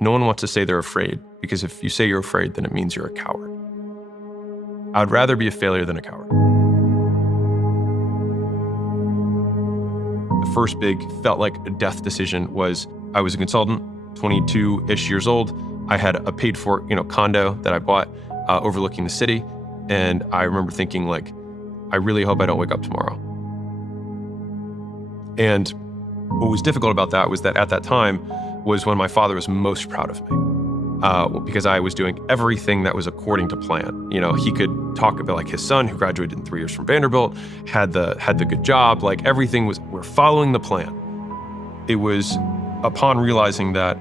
No one wants to say they're afraid, because if you say you're afraid, then it means you're a coward. I'd rather be a failure than a coward. The first big, felt like a death decision was I was a consultant, 22-ish years old. I had a paid for, condo that I bought overlooking the city. And I remember thinking, like, I really hope I don't wake up tomorrow. And what was difficult about that was that at that time was when my father was most proud of me. Because I was doing everything that was according to plan. He could talk about like his son who graduated in 3 years from Vanderbilt, had the good job, like everything we're following the plan. It was upon realizing that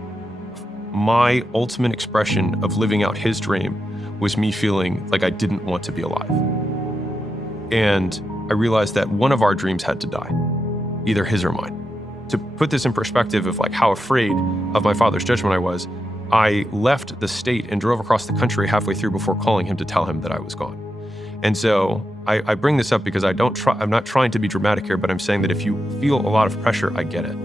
my ultimate expression of living out his dream was me feeling like I didn't want to be alive. And I realized that one of our dreams had to die, either his or mine. To put this in perspective of like how afraid of my father's judgment I was, I left the state and drove across the country halfway through before calling him to tell him that I was gone. And so I bring this up because I'm not trying to be dramatic here, but I'm saying that if you feel a lot of pressure, I get it.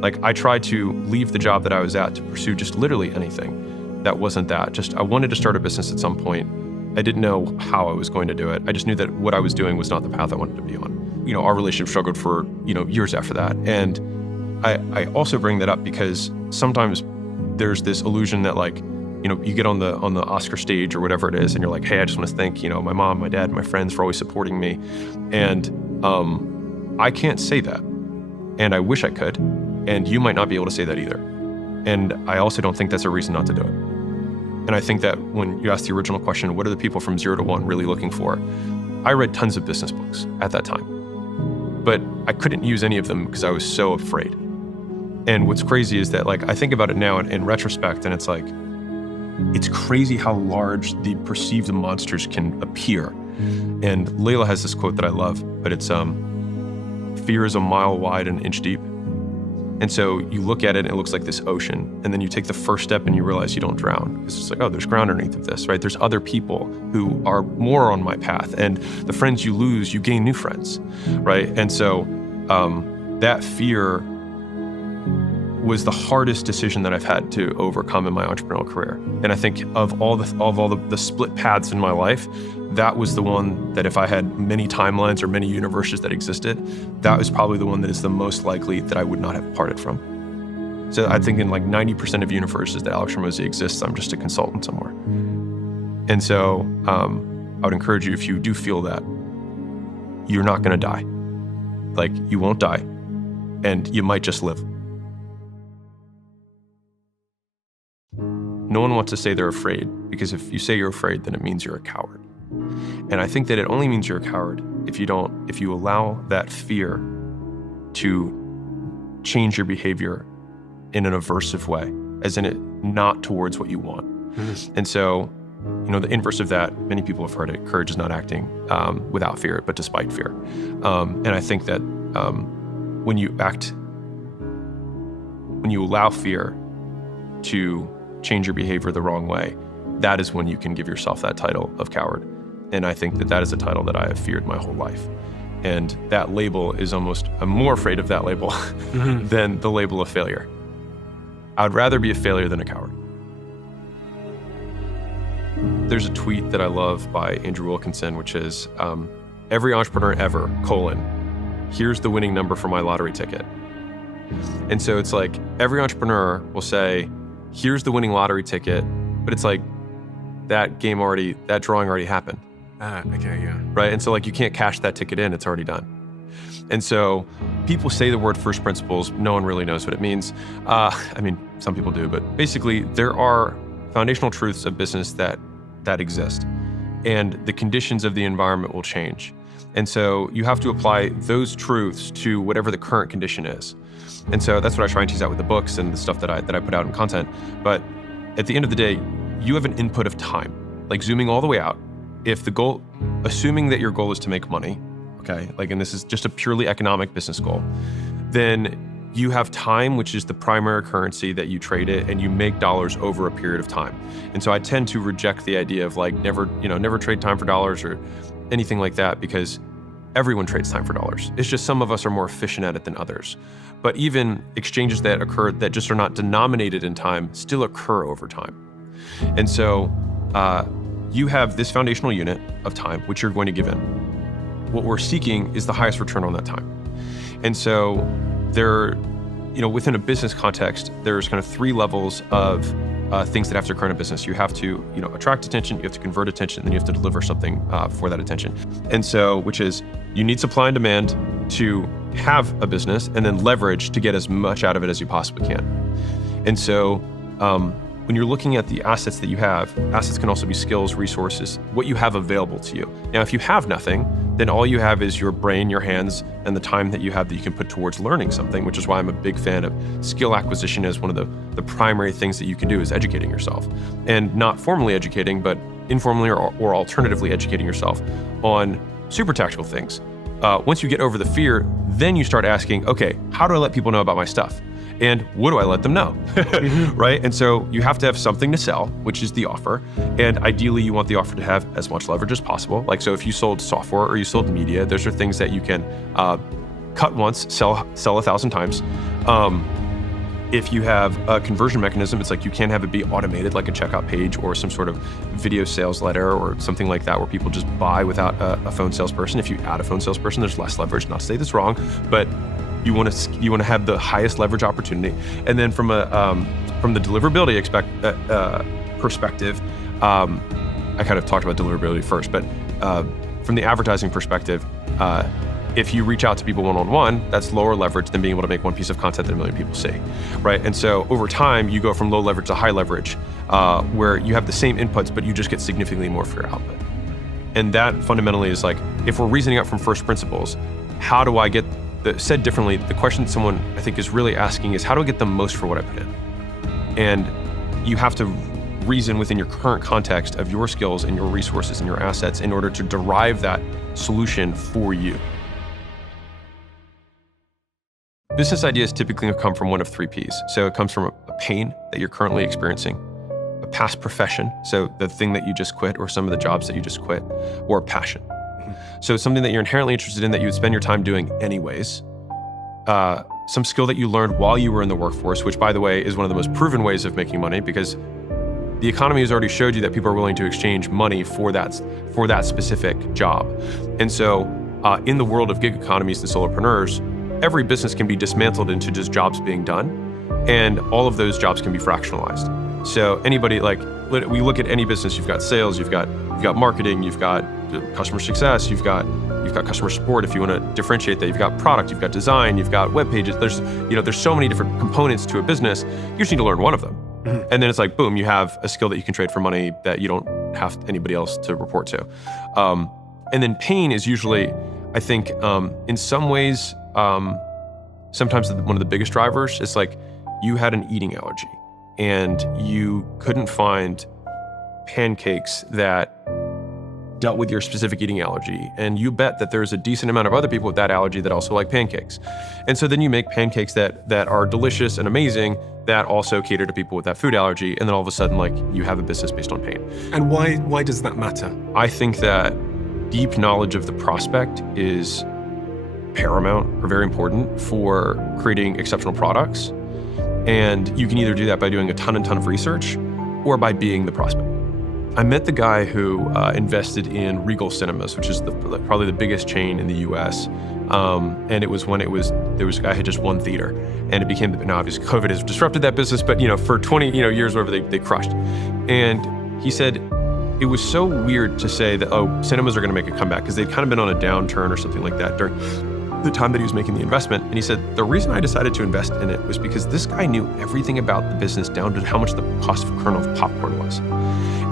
Like I tried to leave the job that I was at to pursue just literally anything that wasn't that. Just I wanted to start a business at some point. I didn't know how I was going to do it. I just knew that what I was doing was not the path I wanted to be on. Our relationship struggled for, years after that. And I also bring that up because sometimes there's this illusion that like, you get on the Oscar stage or whatever it is, and you're like, hey, I just want to thank, my mom, my dad, my friends for always supporting me. And I can't say that. And I wish I could. And you might not be able to say that either. And I also don't think that's a reason not to do it. And I think that when you ask the original question, what are the people from 0 to 1 really looking for? I read tons of business books at that time, but I couldn't use any of them because I was so afraid. And what's crazy is that like, I think about it now in retrospect, and it's like, it's crazy how large the perceived monsters can appear. And Layla has this quote that I love, but it's, fear is a mile wide and an inch deep. And so you look at it and it looks like this ocean, and then you take the first step and you realize you don't drown. It's just like, oh, there's ground underneath of this, right? There's other people who are more on my path, and the friends you lose, you gain new friends, right? And so that fear was the hardest decision that I've had to overcome in my entrepreneurial career. And I think of all the split paths in my life, that was the one that if I had many timelines or many universes that existed, that was probably the one that is the most likely that I would not have parted from. So I think in like 90% of universes that Alex Hormozi exists, I'm just a consultant somewhere. And so I would encourage you, if you do feel that, you're not gonna die. Like you won't die, and you might just live. No one wants to say they're afraid, because if you say you're afraid, then it means you're a coward. And I think that it only means you're a coward if you allow that fear to change your behavior in an aversive way, as in it not towards what you want. Mm-hmm. And so, the inverse of that, many people have heard it, courage is not acting without fear, but despite fear. And I think that when you allow fear to change your behavior the wrong way, that is when you can give yourself that title of coward. And I think that is a title that I have feared my whole life. And that label is I'm more afraid of that label mm-hmm. than the label of failure. I'd rather be a failure than a coward. There's a tweet that I love by Andrew Wilkinson, which is, every entrepreneur ever, here's the winning number for my lottery ticket. And so it's like, every entrepreneur will say, here's the winning lottery ticket, but it's like, that drawing already happened. Okay, yeah. Right, and so like you can't cash that ticket in, it's already done. And so people say the word first principles, no one really knows what it means. Some people do, but basically there are foundational truths of business that exist, and the conditions of the environment will change. And so you have to apply those truths to whatever the current condition is. And so that's what I try and tease out with the books and the stuff that I put out in content. But at the end of the day, you have an input of time, like zooming all the way out. If the goal, assuming that your goal is to make money, okay, and this is just a purely economic business goal, then you have time, which is the primary currency that you trade it, and you make dollars over a period of time. And so I tend to reject the idea of never trade time for dollars or anything like that, because everyone trades time for dollars. It's just some of us are more efficient at it than others. But even exchanges that occur that just are not denominated in time still occur over time. And so you have this foundational unit of time, which you're going to give in. What we're seeking is the highest return on that time. And so within a business context, there's kind of 3 levels of things that have to occur in a business. You have to, attract attention, you have to convert attention, and then you have to deliver something for that attention. And so, which is, you need supply and demand to have a business, and then leverage to get as much out of it as you possibly can. And so, when you're looking at the assets that you have, assets can also be skills, resources, what you have available to you. Now, if you have nothing, then all you have is your brain, your hands, and the time that you have that you can put towards learning something, which is why I'm a big fan of skill acquisition as one of the primary things that you can do is educating yourself. And not formally educating, but informally or alternatively educating yourself on super tactical things. Once you get over the fear, then you start asking, okay, how do I let people know about my stuff? And what do I let them know, right? And so you have to have something to sell, which is the offer. And ideally, you want the offer to have as much leverage as possible. Like, so if you sold software or you sold media, those are things that you can cut once, sell 1,000 times. If you have a conversion mechanism, it's like you can't have it be automated like a checkout page or some sort of video sales letter or something like that where people just buy without a phone salesperson. If you add a phone salesperson, there's less leverage. Not to say that's wrong, but you want to have the highest leverage opportunity. And then from the deliverability perspective, I kind of talked about deliverability first, but from the advertising perspective, if you reach out to people one-on-one, that's lower leverage than being able to make one piece of content that 1 million people see, right? And so over time, you go from low leverage to high leverage, where you have the same inputs, but you just get significantly more for your output. And that fundamentally is like, if we're reasoning out from first principles, how do I get said differently, the question that someone I think is really asking is, how do I get the most for what I put in? And you have to reason within your current context of your skills and your resources and your assets in order to derive that solution for you. Business ideas typically come from one of 3 Ps. So it comes from a pain that you're currently experiencing, a past profession, so the thing that you just quit or some of the jobs that you just quit, or a passion. So it's something that you're inherently interested in that you would spend your time doing anyways. Some skill that you learned while you were in the workforce, which, by the way, is one of the most proven ways of making money, because the economy has already showed you that people are willing to exchange money for that specific job. And so in the world of gig economies and solopreneurs, every business can be dismantled into just jobs being done, and all of those jobs can be fractionalized. So anybody, like, we look at any business, you've got sales, you've got marketing, you've got customer success, you've got customer support. If you want to differentiate that, you've got product, you've got design, you've got web pages. There's so many different components to a business. You just need to learn one of them. And then it's like, boom, you have a skill that you can trade for money that you don't have anybody else to report to. And then pain is usually, I think, in some ways, sometimes one of the biggest drivers is like, you had an eating allergy and you couldn't find pancakes that dealt with your specific eating allergy. And you bet that there's a decent amount of other people with that allergy that also like pancakes. And so then you make pancakes that are delicious and amazing that also cater to people with that food allergy. And then all of a sudden, like, you have a business based on pain. And why does that matter? I think that deep knowledge of the prospect is paramount or very important for creating exceptional products. And you can either do that by doing a ton of research or by being the prospect. I met the guy who invested in Regal Cinemas, which is probably the biggest chain in the US. And it was when there was a guy who had just one theater, and it became, now obviously COVID has disrupted that business, but for 20 years, whatever, they crushed. And he said, it was so weird to say that, cinemas are gonna make a comeback, because they'd kind of been on a downturn or something like that during the time that he was making the investment. And he said, the reason I decided to invest in it was because this guy knew everything about the business down to how much the cost of a kernel of popcorn was.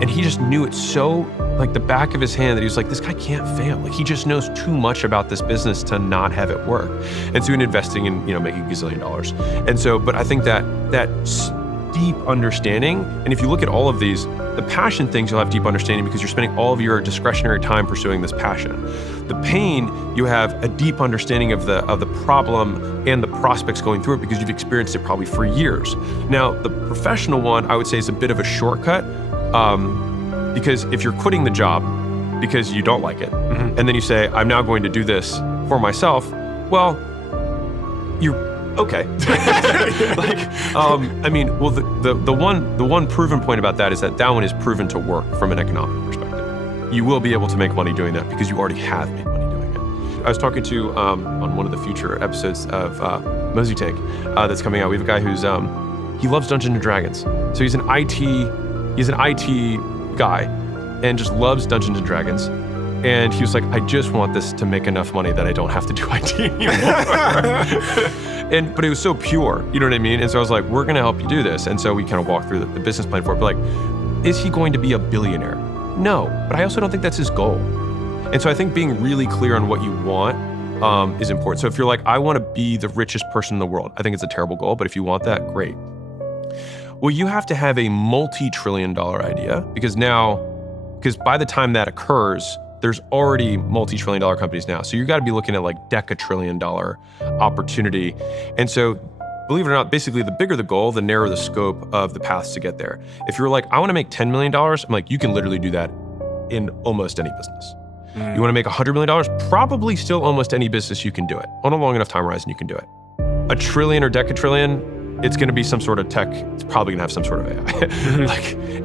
And he just knew it so like the back of his hand that he was like, this guy can't fail. Like, he just knows too much about this business to not have it work. And so he investing in, making $1 gazillion. And so, but I think that deep understanding, and if you look at all of these, the passion things, you'll have deep understanding because you're spending all of your discretionary time pursuing this passion. The pain, you have a deep understanding of the problem and the prospects going through it because you've experienced it probably for years. Now, the professional one, I would say, is a bit of a shortcut, because if you're quitting the job, because you don't like it. And then you say, I'm now going to do this for myself. Well, you're okay. The one proven point about that is that one is proven to work from an economic perspective. You will be able to make money doing that because you already have made money doing it. I was talking to, on one of the future episodes of Mosey Tank that's coming out, we have a guy who's, he loves Dungeons and Dragons. So he's an IT guy and just loves Dungeons and Dragons. And he was like, I just want this to make enough money that I don't have to do IT anymore. But it was so pure, you know what I mean? And so I was like, we're gonna help you do this. And so we kind of walked through the business plan for it. But like, is he going to be a billionaire? No, but I also don't think that's his goal. And so I think being really clear on what you want is important. So if you're like, I want to be the richest person in the world, I think it's a terrible goal, but if you want that, great. Well, you have to have a multi-trillion-dollar idea because by the time that occurs, there's already multi-trillion-dollar companies now. So you got to be looking at like deca-trillion-dollar opportunity. And so, believe it or not, basically the bigger the goal, the narrower the scope of the paths to get there. If you're like, I want to make $10 million, I'm like, you can literally do that in almost any business. You want to make $100 million? Probably still almost any business you can do it. On a long enough time horizon, you can do it. A trillion or deca-trillion, it's going to be some sort of tech. It's probably going to have some sort of AI.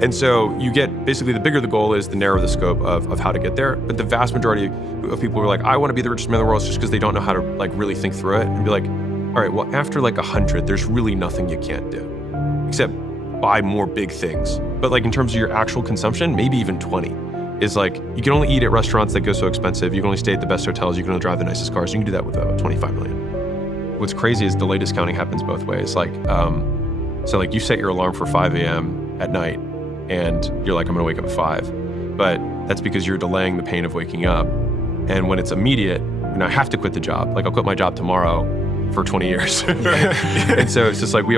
And so you get, basically the bigger the goal is, the narrower the scope of how to get there. But the vast majority of people who are like, I want to be the richest man in the world, is just because they don't know how to like really think through it and be like, all right, well, after like 100, there's really nothing you can't do except buy more big things. But like in terms of your actual consumption, maybe even 20 is like, you can only eat at restaurants that go so expensive. You can only stay at the best hotels. You can only drive the nicest cars. You can do that with about 25 million. What's crazy is delay discounting happens both ways. Like, so like you set your alarm for 5 a.m. at night and you're like, I'm gonna wake up at 5. But that's because you're delaying the pain of waking up. And when it's immediate, I have to quit the job. Like I'll quit my job tomorrow for 20 years. And so it's just like we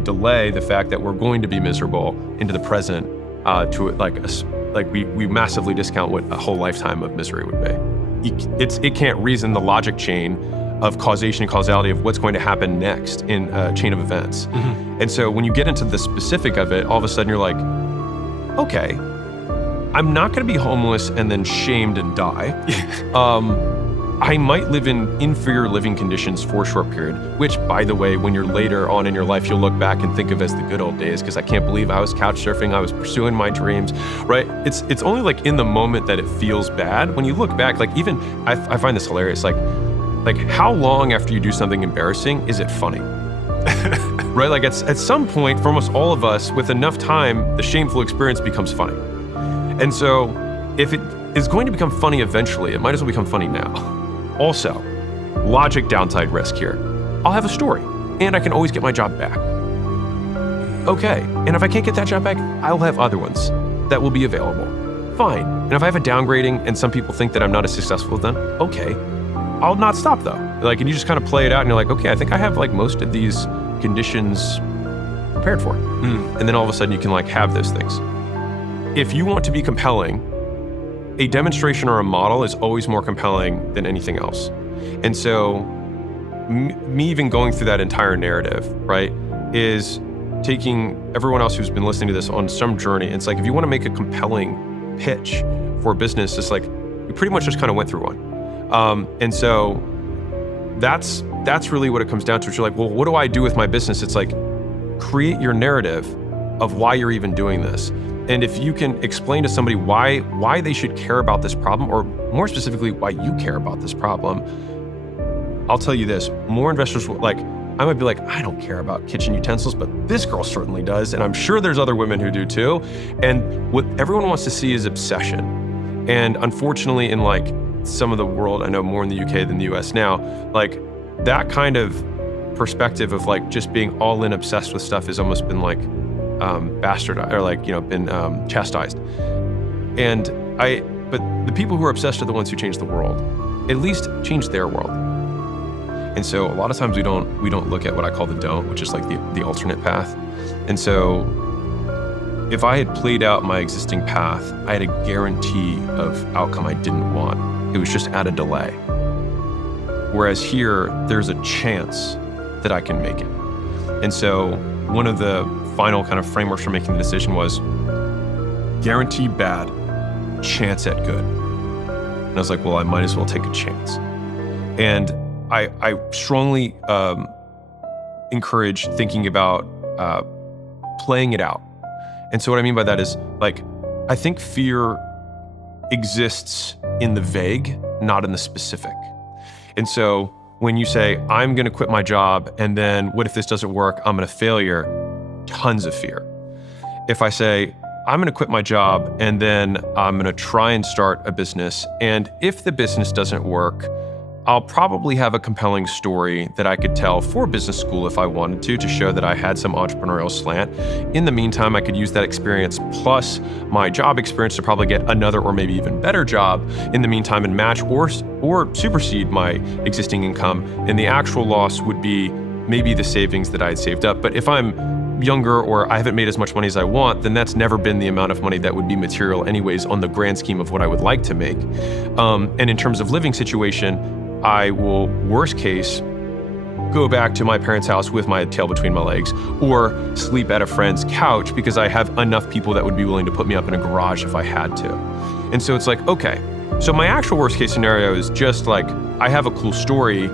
delay the fact that we're going to be miserable into the present to we massively discount what a whole lifetime of misery would be. It can't reason the logic chain of causation and causality of what's going to happen next in a chain of events. And so when you get into the specific of it, all of a sudden you're like, okay, I'm not gonna be homeless and then shamed and die. I might live in inferior living conditions for a short period, which, by the way, when you're later on in your life, you'll look back and think of as the good old days, because I can't believe I was couch surfing, I was pursuing my dreams, right? It's only like in the moment that it feels bad. When you look back, like even, I find this hilarious, like how long after you do something embarrassing is it funny? Right? Like at some point, for almost all of us, with enough time, the shameful experience becomes funny. And so if it is going to become funny eventually, it might as well become funny now. Also, logic downside risk here. I'll have a story, and I can always get my job back. Okay, and if I can't get that job back, I'll have other ones that will be available. Fine. And if I have a downgrading and some people think that I'm not as successful as them, okay, I'll not stop though. Like, and you just kind of play it out and you're like, okay, I think I have like most of these conditions prepared for. And then all of a sudden you can like have those things. If you want to be compelling, a demonstration or a model is always more compelling than anything else. And so me even going through that entire narrative, right, is taking everyone else who's been listening to this on some journey. It's like, if you want to make a compelling pitch for a business, it's like, we pretty much just kind of went through one. And so that's really what it comes down to. It's you're like, well, what do I do with my business? It's like, create your narrative of why you're even doing this. And if you can explain to somebody why they should care about this problem, or more specifically, why you care about this problem, I'll tell you this, more investors will, like, I might be like, I don't care about kitchen utensils, but this girl certainly does. And I'm sure there's other women who do too. And what everyone wants to see is obsession. And unfortunately, in like some of the world, I know more in the UK than the US now, like that kind of perspective of like just being all in obsessed with stuff has almost been like bastardized, or like, been chastised. But the people who are obsessed are the ones who change the world, at least change their world. And so a lot of times we don't look at what I call the don't, which is like the alternate path. And so if I had played out my existing path, I had a guarantee of outcome I didn't want. It was just at a delay. Whereas here, there's a chance that I can make it. And so one of the final kind of frameworks for making the decision was guarantee bad, chance at good. And I was like, well, I might as well take a chance. And I strongly encourage thinking about playing it out. And so what I mean by that is, like, I think fear exists in the vague, not in the specific. And so when you say, I'm going to quit my job, and then what if this doesn't work? I'm going to failure, tons of fear. If I say, I'm going to quit my job, and then I'm going to try and start a business, and if the business doesn't work, I'll probably have a compelling story that I could tell for business school if I wanted to show that I had some entrepreneurial slant. In the meantime, I could use that experience plus my job experience to probably get another or maybe even better job in the meantime and match or supersede my existing income. And the actual loss would be maybe the savings that I had saved up. But if I'm younger or I haven't made as much money as I want, then that's never been the amount of money that would be material anyways on the grand scheme of what I would like to make. And in terms of living situation, I will, worst case, go back to my parents' house with my tail between my legs or sleep at a friend's couch because I have enough people that would be willing to put me up in a garage if I had to. And so it's like, okay, so my actual worst case scenario is just like, I have a cool story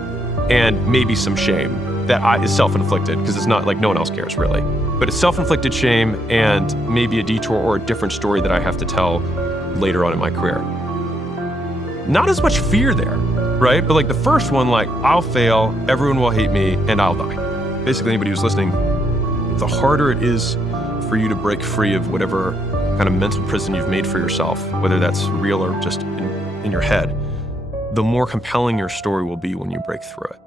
and maybe some shame that is self-inflicted because it's not like no one else cares really. But it's self-inflicted shame and maybe a detour or a different story that I have to tell later on in my career. Not as much fear there, right? But like the first one, like I'll fail, everyone will hate me, and I'll die. Basically, anybody who's listening, the harder it is for you to break free of whatever kind of mental prison you've made for yourself, whether that's real or just in your head, the more compelling your story will be when you break through it.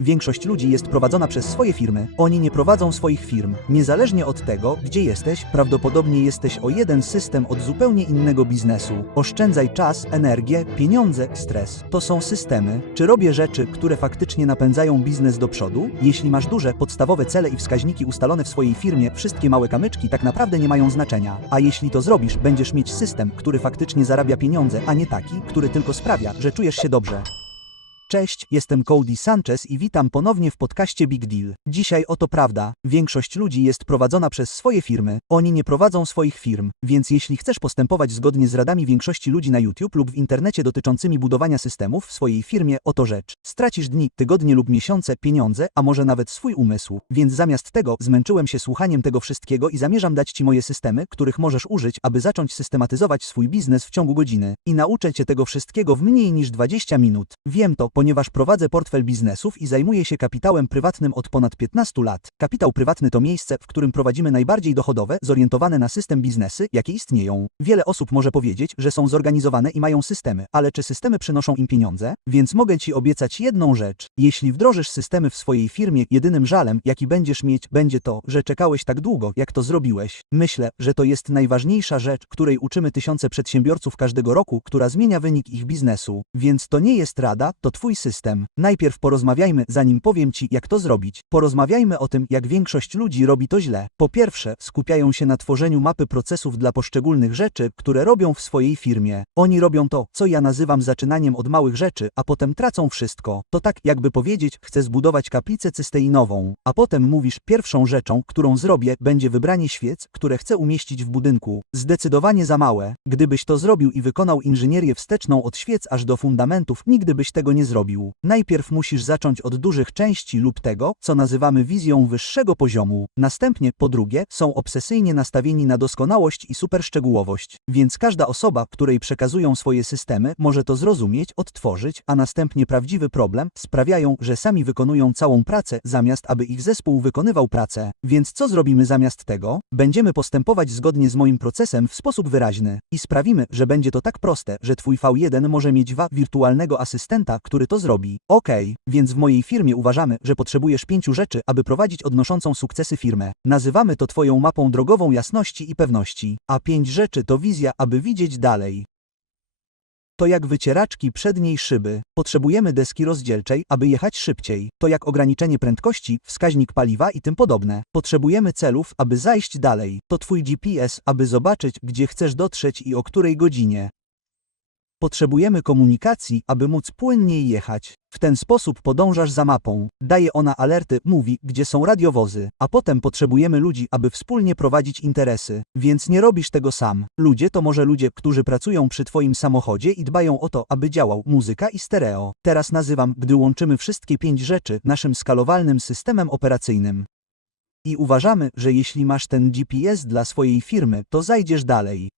Większość ludzi jest prowadzona przez swoje firmy. Oni nie prowadzą swoich firm. Niezależnie od tego, gdzie jesteś, prawdopodobnie jesteś o jeden system od zupełnie innego biznesu. Oszczędzaj czas, energię, pieniądze, stres. To są systemy. Czy robię rzeczy, które faktycznie napędzają biznes do przodu? Jeśli masz duże, podstawowe cele i wskaźniki ustalone w swojej firmie, wszystkie małe kamyczki tak naprawdę nie mają znaczenia. A jeśli to zrobisz, będziesz mieć system, który faktycznie zarabia pieniądze, a nie taki, który tylko sprawia, że czujesz się dobrze. Cześć, jestem Cody Sanchez i witam ponownie w podcaście Big Deal. Dzisiaj oto prawda, większość ludzi jest prowadzona przez swoje firmy, oni nie prowadzą swoich firm, więc jeśli chcesz postępować zgodnie z radami większości ludzi na YouTube lub w internecie dotyczącymi budowania systemów w swojej firmie, oto rzecz. Stracisz dni, tygodnie lub miesiące, pieniądze, a może nawet swój umysł. Więc zamiast tego zmęczyłem się słuchaniem tego wszystkiego i zamierzam dać Ci moje systemy, których możesz użyć, aby zacząć systematyzować swój biznes w ciągu godziny. I nauczę Cię tego wszystkiego w mniej niż 20 minut. Wiem to, ponieważ prowadzę portfel biznesów i zajmuję się kapitałem prywatnym od ponad 15 lat. Kapitał prywatny to miejsce, w którym prowadzimy najbardziej dochodowe, zorientowane na system biznesy, jakie istnieją. Wiele osób może powiedzieć, że są zorganizowane i mają systemy, ale czy systemy przynoszą im pieniądze? Więc mogę Ci obiecać jedną rzecz. Jeśli wdrożysz systemy w swojej firmie, jedynym żalem, jaki będziesz mieć, będzie to, że czekałeś tak długo, jak to zrobiłeś. Myślę, że to jest najważniejsza rzecz, której uczymy tysiące przedsiębiorców każdego roku, która zmienia wynik ich biznesu. Więc to nie jest rada, to Twój system. Najpierw porozmawiajmy, zanim powiem Ci, jak to zrobić. Porozmawiajmy o tym, jak większość ludzi robi to źle. Po pierwsze, skupiają się na tworzeniu mapy procesów dla poszczególnych rzeczy, które robią w swojej firmie. Oni robią to, co ja nazywam zaczynaniem od małych rzeczy, a potem tracą wszystko. To tak, jakby powiedzieć, chcę zbudować kaplicę cysteinową, a potem mówisz, pierwszą rzeczą, którą zrobię, będzie wybranie świec, które chcę umieścić w budynku. Zdecydowanie za małe. Gdybyś to zrobił i wykonał inżynierię wsteczną od świec aż do fundamentów, nigdy byś tego nie zrobił. zrobił. Najpierw musisz zacząć od dużych części lub tego, co nazywamy wizją wyższego poziomu. Następnie, po drugie, są obsesyjnie nastawieni na doskonałość i superszczegółowość. Więc każda osoba, której przekazują swoje systemy, może to zrozumieć, odtworzyć, a następnie prawdziwy problem sprawiają, że sami wykonują całą pracę, zamiast aby ich zespół wykonywał pracę. Więc co zrobimy zamiast tego? Będziemy postępować zgodnie z moim procesem w sposób wyraźny i sprawimy, że będzie to tak proste, że twój V1 może mieć wirtualnego asystenta, który to zrobi. Okej, więc w mojej firmie uważamy, że potrzebujesz 5 rzeczy, aby prowadzić odnoszącą sukcesy firmę. Nazywamy to twoją mapą drogową jasności i pewności. A 5 rzeczy to wizja, aby widzieć dalej. To jak wycieraczki przedniej szyby. Potrzebujemy deski rozdzielczej, aby jechać szybciej. To jak ograniczenie prędkości, wskaźnik paliwa i tym podobne. Potrzebujemy celów, aby zajść dalej. To twój GPS, aby zobaczyć, gdzie chcesz dotrzeć i o której godzinie. Potrzebujemy komunikacji, aby móc płynniej jechać. W ten sposób podążasz za mapą. Daje ona alerty, mówi, gdzie są radiowozy. A potem potrzebujemy ludzi, aby wspólnie prowadzić interesy. Więc nie robisz tego sam. Ludzie to może ludzie, którzy pracują przy twoim samochodzie i dbają o to, aby działał muzyka i stereo. Teraz nazywam, gdy łączymy wszystkie 5 rzeczy, naszym skalowalnym systemem operacyjnym. I uważamy, że jeśli masz ten GPS dla swojej firmy, to zajdziesz dalej.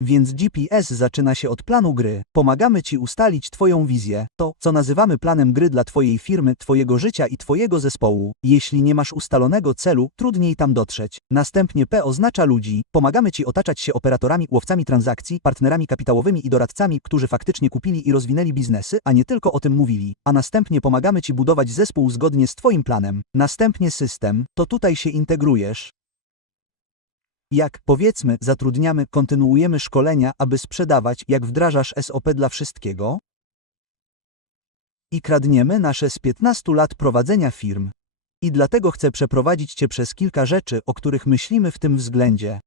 Więc GPS zaczyna się od planu gry. Pomagamy ci ustalić twoją wizję, to, co nazywamy planem gry dla twojej firmy, twojego życia i twojego zespołu. Jeśli nie masz ustalonego celu, trudniej tam dotrzeć. Następnie P oznacza ludzi. Pomagamy ci otaczać się operatorami, łowcami transakcji, partnerami kapitałowymi i doradcami, którzy faktycznie kupili i rozwinęli biznesy, a nie tylko o tym mówili. A następnie pomagamy ci budować zespół zgodnie z twoim planem. Następnie system, to tutaj się integrujesz. Jak, powiedzmy, zatrudniamy, kontynuujemy szkolenia, aby sprzedawać, jak wdrażasz SOP dla wszystkiego? I kradniemy nasze z 15 lat prowadzenia firm. I dlatego chcę przeprowadzić cię przez kilka rzeczy, o których myślimy w tym względzie.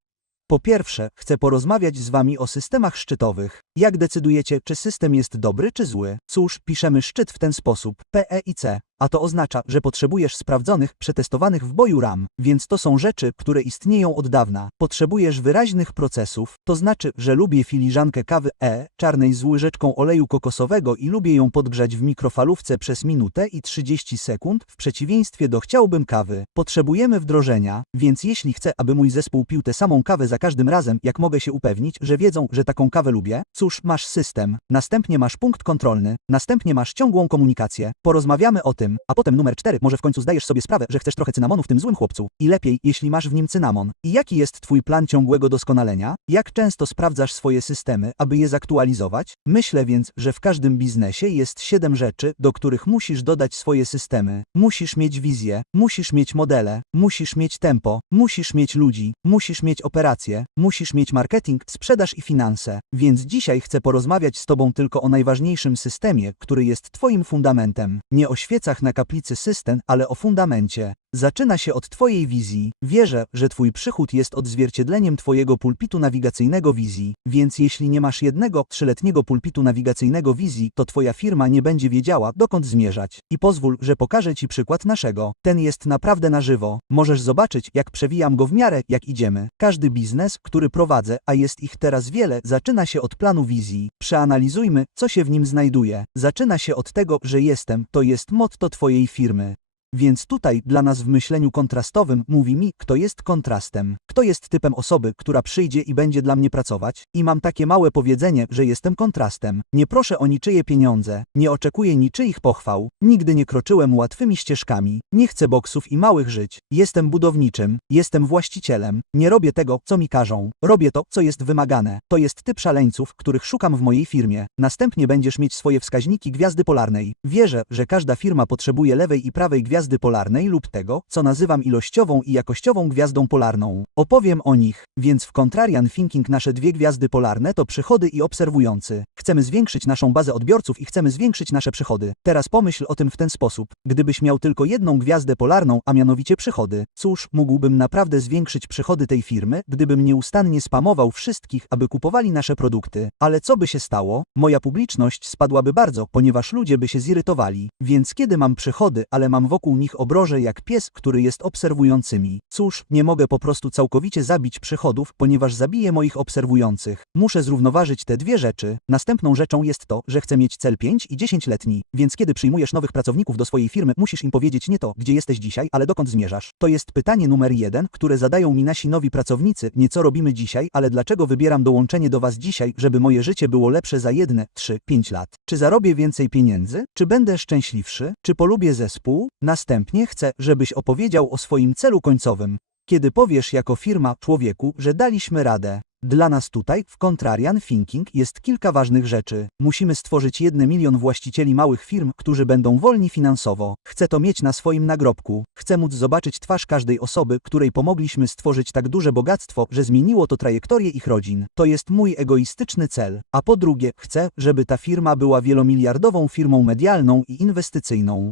Po pierwsze, chcę porozmawiać z wami o systemach szczytowych. Jak decydujecie, czy system jest dobry czy zły? Cóż, piszemy szczyt w ten sposób, PE i C. A to oznacza, że potrzebujesz sprawdzonych, przetestowanych w boju ram, więc to są rzeczy, które istnieją od dawna. Potrzebujesz wyraźnych procesów, to znaczy, że lubię filiżankę kawy czarnej z łyżeczką oleju kokosowego i lubię ją podgrzać w mikrofalówce przez minutę i 30 sekund, w przeciwieństwie do chciałbym kawy. Potrzebujemy wdrożenia, więc jeśli chcę, aby mój zespół pił tę samą kawę za każdym razem, jak mogę się upewnić, że wiedzą, że taką kawę lubię? Cóż, masz system, następnie masz punkt kontrolny, następnie masz ciągłą komunikację. Porozmawiamy o tym, a potem numer 4, może w końcu zdajesz sobie sprawę, że chcesz trochę cynamonu w tym złym chłopcu. I lepiej, jeśli masz w nim cynamon. I jaki jest twój plan ciągłego doskonalenia? Jak często sprawdzasz swoje systemy, aby je zaktualizować? Myślę więc, że w każdym biznesie jest 7 rzeczy, do których musisz dodać swoje systemy. Musisz mieć wizję, musisz mieć modele, musisz mieć tempo, musisz mieć ludzi, musisz mieć operacje, musisz mieć marketing, sprzedaż i finanse. Więc dzisiaj chcę porozmawiać z tobą tylko o najważniejszym systemie, który jest twoim fundamentem. Nie o świecach na kaplicy system, ale o fundamencie. Zaczyna się od twojej wizji. Wierzę, że twój przychód jest odzwierciedleniem twojego pulpitu nawigacyjnego wizji. Więc jeśli nie masz jednego, 3-letniego pulpitu nawigacyjnego wizji, to twoja firma nie będzie wiedziała, dokąd zmierzać. I pozwól, że pokażę ci przykład naszego. Ten jest naprawdę na żywo. Możesz zobaczyć, jak przewijam go w miarę, jak idziemy. Każdy biznes, który prowadzę, a jest ich teraz wiele, zaczyna się od planu wizji. Przeanalizujmy, co się w nim znajduje. Zaczyna się od tego, że jestem, to jest motto twojej firmy. Więc tutaj dla nas w myśleniu kontrastowym mówi mi, kto jest kontrastem. Kto jest typem osoby, która przyjdzie i będzie dla mnie pracować? I mam takie małe powiedzenie, że jestem kontrastem. Nie proszę o niczyje pieniądze, nie oczekuję niczyich pochwał, nigdy nie kroczyłem łatwymi ścieżkami, nie chcę boksów i małych żyć. Jestem budowniczym, jestem właścicielem, nie robię tego, co mi każą. Robię to, co jest wymagane. To jest typ szaleńców, których szukam w mojej firmie. Następnie będziesz mieć swoje wskaźniki gwiazdy polarnej. Wierzę, że każda firma potrzebuje lewej i prawej gwiazdy polarnej lub tego, co nazywam ilościową i jakościową gwiazdą polarną. Opowiem o nich, więc w Contrarian Thinking nasze 2 gwiazdy polarne to przychody i obserwujący. Chcemy zwiększyć naszą bazę odbiorców i chcemy zwiększyć nasze przychody. Teraz pomyśl o tym w ten sposób. Gdybyś miał tylko jedną gwiazdę polarną, a mianowicie przychody, cóż, mógłbym naprawdę zwiększyć przychody tej firmy, gdybym nieustannie spamował wszystkich, aby kupowali nasze produkty. Ale co by się stało? Moja publiczność spadłaby bardzo, ponieważ ludzie by się zirytowali. Więc kiedy mam przychody, ale mam wokół wokół nich obroże jak pies, który jest obserwującymi. Cóż, nie mogę po prostu całkowicie zabić przychodów, ponieważ zabiję moich obserwujących. Muszę zrównoważyć te dwie rzeczy. Następną rzeczą jest to, że chcę mieć cel 5 i 10-letni. Więc kiedy przyjmujesz nowych pracowników do swojej firmy, musisz im powiedzieć nie to, gdzie jesteś dzisiaj, ale dokąd zmierzasz. To jest pytanie numer 1, które zadają mi nasi nowi pracownicy, nie co robimy dzisiaj, ale dlaczego wybieram dołączenie do was dzisiaj, żeby moje życie było lepsze za 1, 3, 5 lat. Czy zarobię więcej pieniędzy? Czy będę szczęśliwszy? Czy polubię zespół? Następnie chcę, żebyś opowiedział o swoim celu końcowym. Kiedy powiesz jako firma, człowieku, że daliśmy radę. Dla nas tutaj, w Contrarian Thinking, jest kilka ważnych rzeczy. Musimy stworzyć 1 milion właścicieli małych firm, którzy będą wolni finansowo. Chcę to mieć na swoim nagrobku. Chcę móc zobaczyć twarz każdej osoby, której pomogliśmy stworzyć tak duże bogactwo, że zmieniło to trajektorię ich rodzin. To jest mój egoistyczny cel. A po drugie, chcę, żeby ta firma była wielomiliardową firmą medialną i inwestycyjną.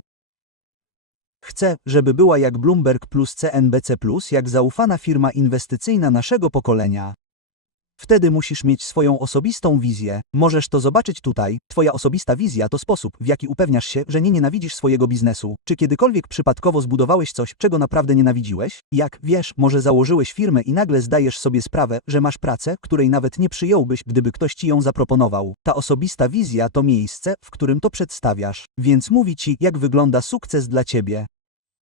Chcę, żeby była jak Bloomberg plus CNBC plus, jak zaufana firma inwestycyjna naszego pokolenia. Wtedy musisz mieć swoją osobistą wizję. Możesz to zobaczyć tutaj. Twoja osobista wizja to sposób, w jaki upewniasz się, że nie nienawidzisz swojego biznesu. Czy kiedykolwiek przypadkowo zbudowałeś coś, czego naprawdę nienawidziłeś? Jak wiesz, może założyłeś firmę i nagle zdajesz sobie sprawę, że masz pracę, której nawet nie przyjąłbyś, gdyby ktoś ci ją zaproponował. Ta osobista wizja to miejsce, w którym to przedstawiasz. Więc mówi ci, jak wygląda sukces dla ciebie.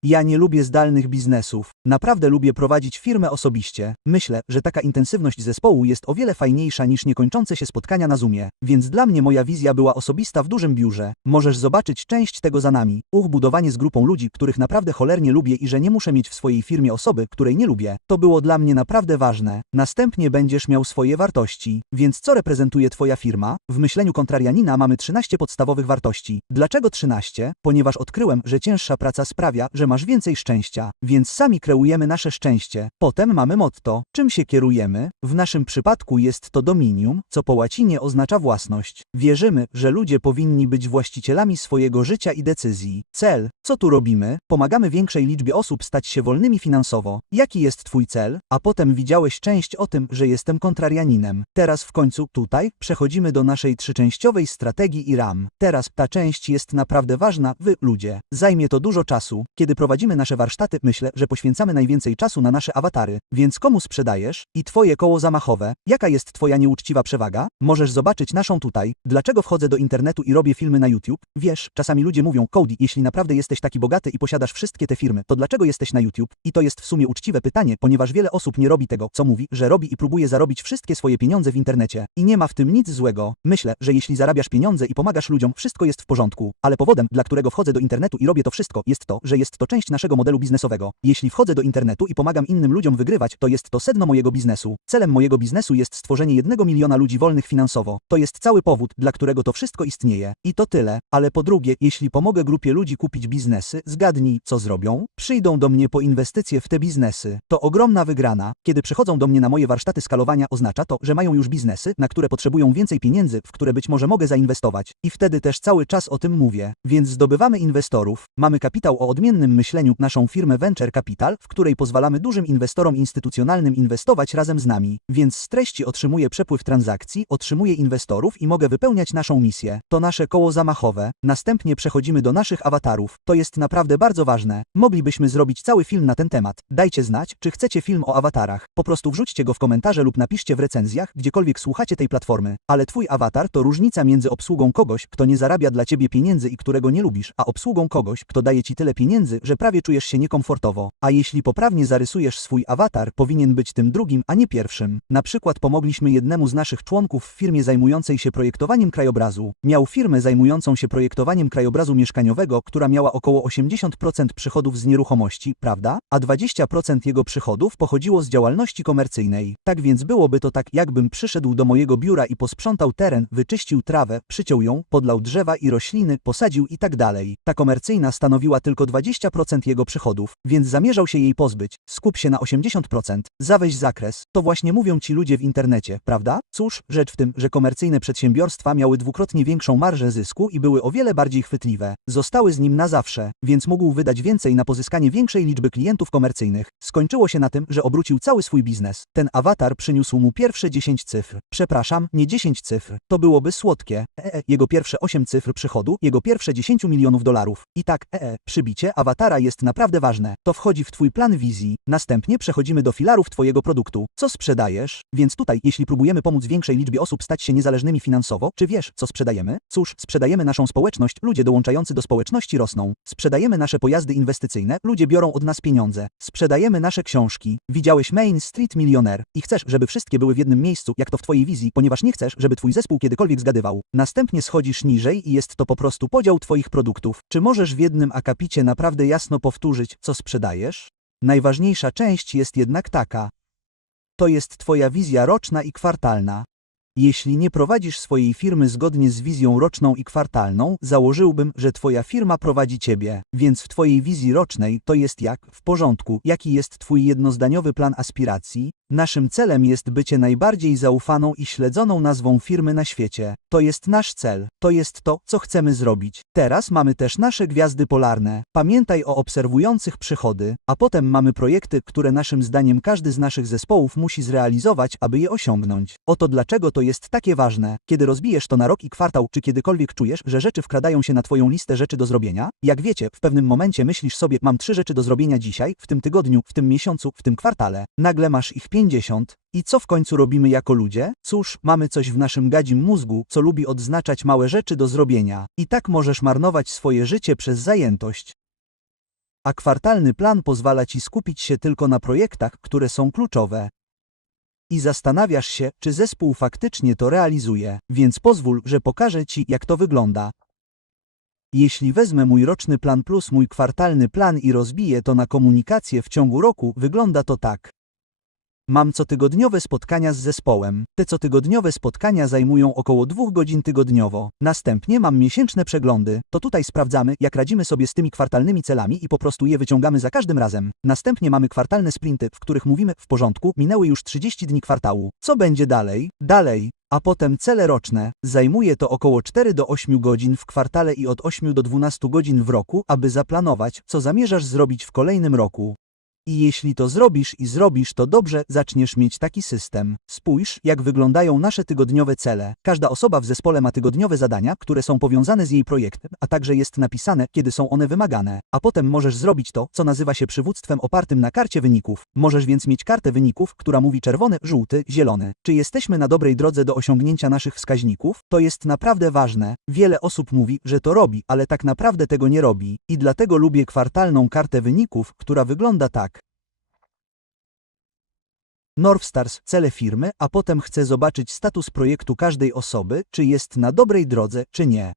Ja nie lubię zdalnych biznesów. Naprawdę lubię prowadzić firmę osobiście. Myślę, że taka intensywność zespołu jest o wiele fajniejsza niż niekończące się spotkania na Zoomie. Więc dla mnie moja wizja była osobista w dużym biurze. Możesz zobaczyć część tego za nami. Budowanie z grupą ludzi, których naprawdę cholernie lubię i że nie muszę mieć w swojej firmie osoby, której nie lubię. To było dla mnie naprawdę ważne. Następnie będziesz miał swoje wartości. Więc co reprezentuje twoja firma? W myśleniu kontrarianina mamy 13 podstawowych wartości. Dlaczego 13? Ponieważ odkryłem, że cięższa praca sprawia, że masz więcej szczęścia, więc sami kreujemy nasze szczęście. Potem mamy motto. Czym się kierujemy? W naszym przypadku jest to dominium, co po łacinie oznacza własność. Wierzymy, że ludzie powinni być właścicielami swojego życia i decyzji. Cel. Co tu robimy? Pomagamy większej liczbie osób stać się wolnymi finansowo. Jaki jest twój cel? A potem widziałeś część o tym, że jestem kontrarianinem. Teraz w końcu, tutaj, przechodzimy do naszej trzyczęściowej strategii i ram. Teraz ta część jest naprawdę ważna, wy, ludzie. Zajmie to dużo czasu. Kiedy prowadzimy nasze warsztaty, myślę, że poświęcamy najwięcej czasu na nasze awatary. Więc komu sprzedajesz? I twoje koło zamachowe? Jaka jest twoja nieuczciwa przewaga? Możesz zobaczyć naszą tutaj. Dlaczego wchodzę do internetu i robię filmy na YouTube? Wiesz, czasami ludzie mówią, Cody, jeśli naprawdę jesteś taki bogaty i posiadasz wszystkie te firmy, to dlaczego jesteś na YouTube? I to jest w sumie uczciwe pytanie, ponieważ wiele osób nie robi tego, co mówi, że robi i próbuje zarobić wszystkie swoje pieniądze w internecie. I nie ma w tym nic złego. Myślę, że jeśli zarabiasz pieniądze i pomagasz ludziom, wszystko jest w porządku. Ale powodem, dla którego wchodzę do internetu i robię to wszystko, jest to, że jest to część naszego modelu biznesowego. Jeśli wchodzę do internetu i pomagam innym ludziom wygrywać, to jest to sedno mojego biznesu. Celem mojego biznesu jest stworzenie 1 miliona ludzi wolnych finansowo. To jest cały powód, dla którego to wszystko istnieje. I to tyle. Ale po drugie, jeśli pomogę grupie ludzi kupić biznesy, zgadnij, co zrobią? Przyjdą do mnie po inwestycje w te biznesy. To ogromna wygrana. Kiedy przychodzą do mnie na moje warsztaty skalowania, oznacza to, że mają już biznesy, na które potrzebują więcej pieniędzy, w które być może mogę zainwestować. I wtedy też cały czas o tym mówię. Więc zdobywamy inwestorów, mamy kapitał o odmiennym myśleniu, naszą firmę Venture Capital, w której pozwalamy dużym inwestorom instytucjonalnym inwestować razem z nami. Więc z treści otrzymuję przepływ transakcji, otrzymuję inwestorów i mogę wypełniać naszą misję. To nasze koło zamachowe. Następnie przechodzimy do naszych awatarów. To jest naprawdę bardzo ważne. Moglibyśmy zrobić cały film na ten temat. Dajcie znać, czy chcecie film o awatarach. Po prostu wrzućcie go w komentarze lub napiszcie w recenzjach, gdziekolwiek słuchacie tej platformy. Ale twój awatar to różnica między obsługą kogoś, kto nie zarabia dla ciebie pieniędzy i którego nie lubisz, a obsługą kogoś, kto daje ci tyle pieniędzy, że prawie czujesz się niekomfortowo. A jeśli poprawnie zarysujesz swój awatar, powinien być tym drugim, a nie pierwszym. Na przykład pomogliśmy jednemu z naszych członków w firmie zajmującej się projektowaniem krajobrazu. Miał firmę zajmującą się projektowaniem krajobrazu mieszkaniowego, która miała około 80% przychodów z nieruchomości, prawda? A 20% jego przychodów pochodziło z działalności komercyjnej. Tak więc byłoby to tak, jakbym przyszedł do mojego biura i posprzątał teren, wyczyścił trawę, przyciął ją, podlał drzewa i rośliny, posadził i tak dalej. Ta komercyjna stanowiła tylko 20% jego przychodów, więc zamierzał się jej pozbyć. Skup się na 80%. Zaweź zakres. To właśnie mówią ci ludzie w internecie, prawda? Cóż, rzecz w tym, że komercyjne przedsiębiorstwa miały dwukrotnie większą marżę zysku i były o wiele bardziej chwytliwe. Zostały z nim na zawsze, więc mógł wydać więcej na pozyskanie większej liczby klientów komercyjnych. Skończyło się na tym, że obrócił cały swój biznes. Ten awatar przyniósł mu pierwsze 10 cyfr. Przepraszam, nie 10 cyfr. To byłoby słodkie. Jego pierwsze 8 cyfr przychodu, jego pierwsze 10 milionów dolarów. I tak, przybicie, awatara awatara jest naprawdę ważne. To wchodzi w twój plan wizji. Następnie przechodzimy do filarów twojego produktu. Co sprzedajesz? Więc tutaj, jeśli próbujemy pomóc większej liczbie osób stać się niezależnymi finansowo, czy wiesz, co sprzedajemy? Cóż, sprzedajemy naszą społeczność, ludzie dołączający do społeczności rosną. Sprzedajemy nasze pojazdy inwestycyjne, ludzie biorą od nas pieniądze. Sprzedajemy nasze książki. Widziałeś Main Street Millionaire i chcesz, żeby wszystkie były w jednym miejscu, jak to w twojej wizji, ponieważ nie chcesz, żeby twój zespół kiedykolwiek zgadywał. Następnie schodzisz niżej i jest to po prostu podział twoich produktów. Czy możesz w jednym akapicie naprawdę jasno powtórzyć, co sprzedajesz? Najważniejsza część jest jednak taka. To jest twoja wizja roczna i kwartalna. Jeśli nie prowadzisz swojej firmy zgodnie z wizją roczną i kwartalną, założyłbym, że twoja firma prowadzi ciebie. Więc w twojej wizji rocznej to jest jak, w porządku, jaki jest twój jednozdaniowy plan aspiracji? Naszym celem jest bycie najbardziej zaufaną i śledzoną nazwą firmy na świecie. To jest nasz cel. To jest to, co chcemy zrobić. Teraz mamy też nasze gwiazdy polarne. Pamiętaj o obserwujących przychody, a potem mamy projekty, które naszym zdaniem każdy z naszych zespołów musi zrealizować, aby je osiągnąć. Oto dlaczego to jest takie ważne. Kiedy rozbijesz to na rok i kwartał, czy kiedykolwiek czujesz, że rzeczy wkradają się na twoją listę rzeczy do zrobienia? Jak wiecie, w pewnym momencie myślisz sobie, mam 3 rzeczy do zrobienia dzisiaj, w tym tygodniu, w tym miesiącu, w tym kwartale. Nagle masz ich 50. I co w końcu robimy jako ludzie? Cóż, mamy coś w naszym gadzim mózgu, co lubi odznaczać małe rzeczy do zrobienia. I tak możesz marnować swoje życie przez zajętość. A kwartalny plan pozwala ci skupić się tylko na projektach, które są kluczowe. I zastanawiasz się, czy zespół faktycznie to realizuje, więc pozwól, że pokażę ci, jak to wygląda. Jeśli wezmę mój roczny plan plus mój kwartalny plan i rozbiję to na komunikację w ciągu roku, wygląda to tak. Mam cotygodniowe spotkania z zespołem. Te cotygodniowe spotkania zajmują około 2 godzin tygodniowo. Następnie mam miesięczne przeglądy. To tutaj sprawdzamy, jak radzimy sobie z tymi kwartalnymi celami i po prostu je wyciągamy za każdym razem. Następnie mamy kwartalne sprinty, w których mówimy, w porządku, minęły już 30 dni kwartału. Co będzie dalej? A potem cele roczne. Zajmuje to około 4 do 8 godzin w kwartale i od 8 do 12 godzin w roku, aby zaplanować, co zamierzasz zrobić w kolejnym roku. I jeśli to zrobisz to dobrze, zaczniesz mieć taki system. Spójrz, jak wyglądają nasze tygodniowe cele. Każda osoba w zespole ma tygodniowe zadania, które są powiązane z jej projektem, a także jest napisane, kiedy są one wymagane. A potem możesz zrobić to, co nazywa się przywództwem opartym na karcie wyników. Możesz więc mieć kartę wyników, która mówi czerwony, żółty, zielony. Czy jesteśmy na dobrej drodze do osiągnięcia naszych wskaźników? To jest naprawdę ważne. Wiele osób mówi, że to robi, ale tak naprawdę tego nie robi. I dlatego lubię kwartalną kartę wyników, która wygląda tak. North Stars, cele firmy, a potem chcę zobaczyć status projektu każdej osoby, czy jest na dobrej drodze, czy nie.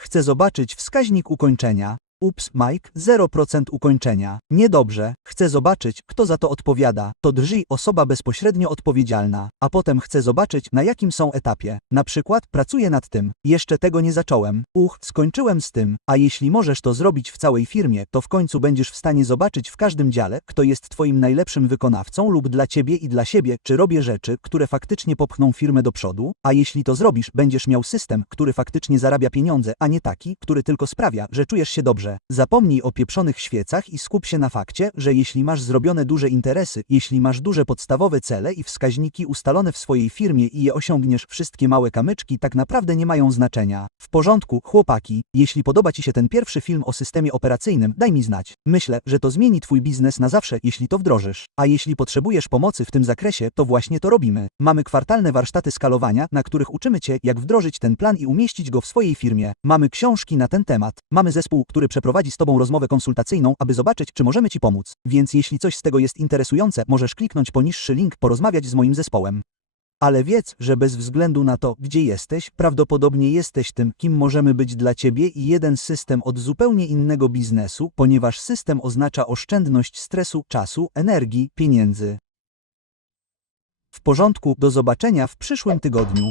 Chcę zobaczyć wskaźnik ukończenia. Ups, Mike, 0% ukończenia. Niedobrze. Chcę zobaczyć, kto za to odpowiada. To drży osoba bezpośrednio odpowiedzialna. A potem chcę zobaczyć, na jakim są etapie. Na przykład, pracuję nad tym. Jeszcze tego nie zacząłem. Skończyłem z tym. A jeśli możesz to zrobić w całej firmie, to w końcu będziesz w stanie zobaczyć w każdym dziale, kto jest twoim najlepszym wykonawcą lub dla ciebie i dla siebie, czy robię rzeczy, które faktycznie popchną firmę do przodu. A jeśli to zrobisz, będziesz miał system, który faktycznie zarabia pieniądze, a nie taki, który tylko sprawia, że czujesz się dobrze. Zapomnij o pieprzonych świecach i skup się na fakcie, że jeśli masz zrobione duże interesy, jeśli masz duże podstawowe cele i wskaźniki ustalone w swojej firmie i je osiągniesz, wszystkie małe kamyczki tak naprawdę nie mają znaczenia. W porządku, chłopaki, jeśli podoba ci się ten pierwszy film o systemie operacyjnym, daj mi znać. Myślę, że to zmieni twój biznes na zawsze, jeśli to wdrożysz. A jeśli potrzebujesz pomocy w tym zakresie, to właśnie to robimy. Mamy kwartalne warsztaty skalowania, na których uczymy cię, jak wdrożyć ten plan i umieścić go w swojej firmie. Mamy książki na ten temat. Mamy zespół, który przeprowadzi z tobą rozmowę konsultacyjną, aby zobaczyć, czy możemy ci pomóc. Więc jeśli coś z tego jest interesujące, możesz kliknąć poniższy link, porozmawiać z moim zespołem. Ale wiedz, że bez względu na to, gdzie jesteś, prawdopodobnie jesteś tym, kim możemy być dla ciebie i jeden system od zupełnie innego biznesu, ponieważ system oznacza oszczędność stresu, czasu, energii, pieniędzy. W porządku, do zobaczenia w przyszłym tygodniu.